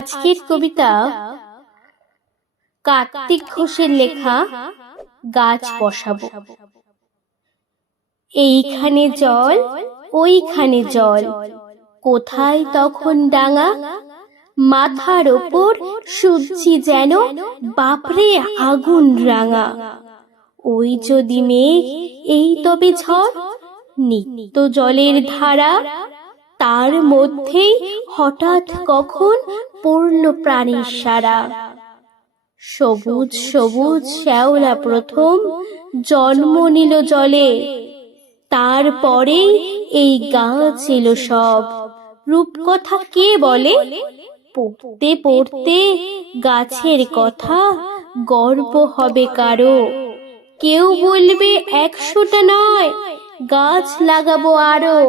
আজকের কবিতা কার্তিক ঘোষের লেখা গাছ বসাবো। এইখানে জল ওইখানে জল, কোথায় তখন ডাঙা, মাথার ওপর সূর্যি যেন বাপরে আগুন রাঙা। ওই যদি মেঘ এই তবে ঝড়, নিত্য জলের ধারা, তার মধ্যেই হঠাৎ কখন পড়ল প্রাণীর সারা। সবুজ সবুজ শ্যাওলা প্রথম জন্ম নিল জলে, তারপরেই এই গাছ এলো সব। রূপকথা কে বলে? পড়তে পড়তে গাছের কথা গর্ব হবে কারো। কেউ বলবে 100টা নয়, গাছ লাগাবো আরো।